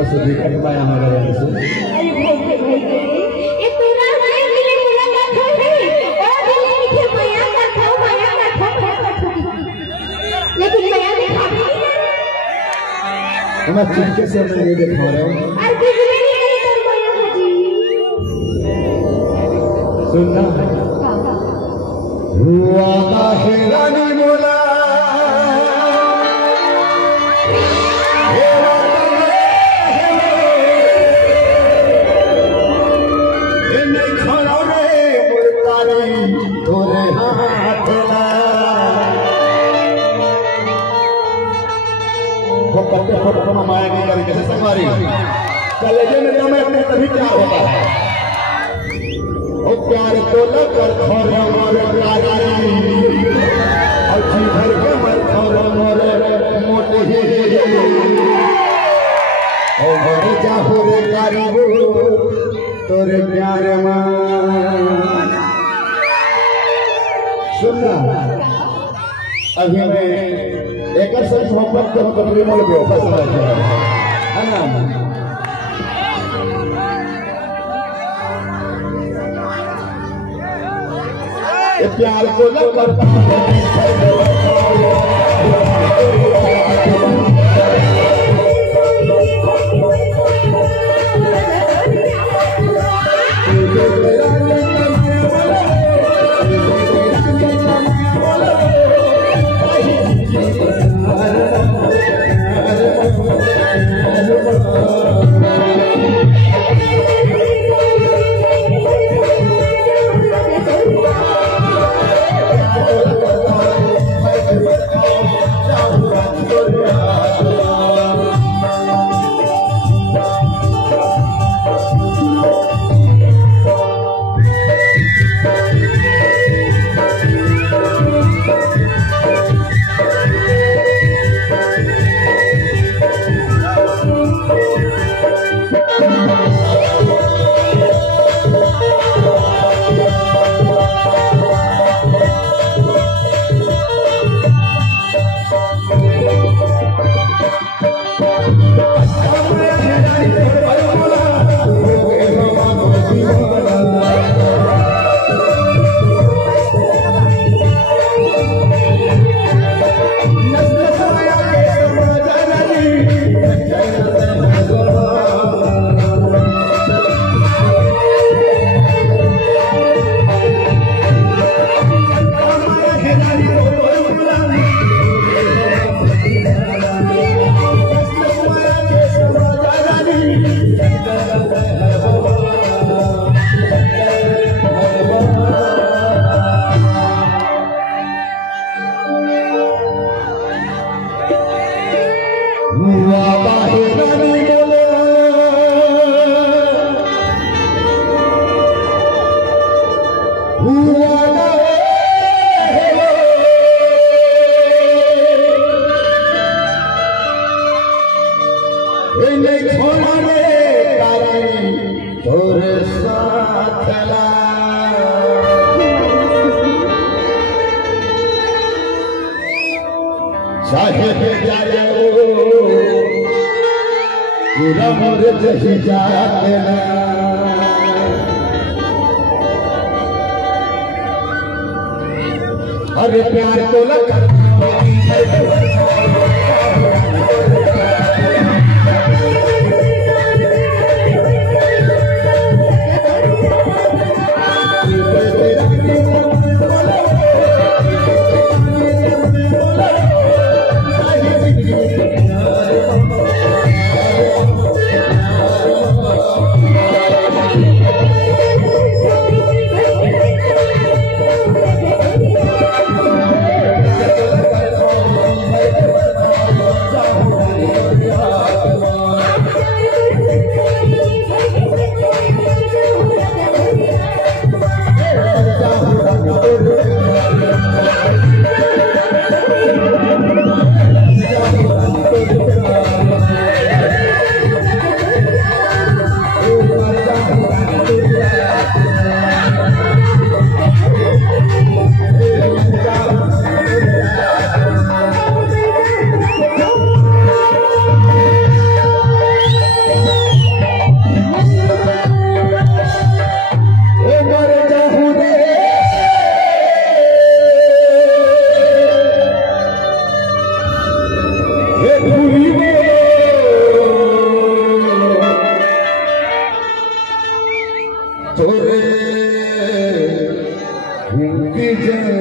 तो सुधी कटवाया हमारे यहाँ से। अरे भाई ये तेरा भाई मिले मुला का खाओ नहीं और मिले मीठे माया का खाओ लेकिन माया नहीं खाते मैं चुपके से मैं ये देखा रहा हूँ। अरे बिजली नहीं आई तो माया जी सुनना वादा है रानी मोला माया की तरीके से संवारी कलेजे में दम है तभी प्यार होता है। ओ प्यार को लेकर खोरे मोरे प्यारी और जी भर के मन खोरे मोरे मोटे ही ओ मोरे जाहो रे कारी वो तोरे प्यार मां सुनना अभी मैं एक सच मोहब्बत को कटरी मोड़ दो बस है ना ये प्यार को न करता अरे प्यार को लगा जान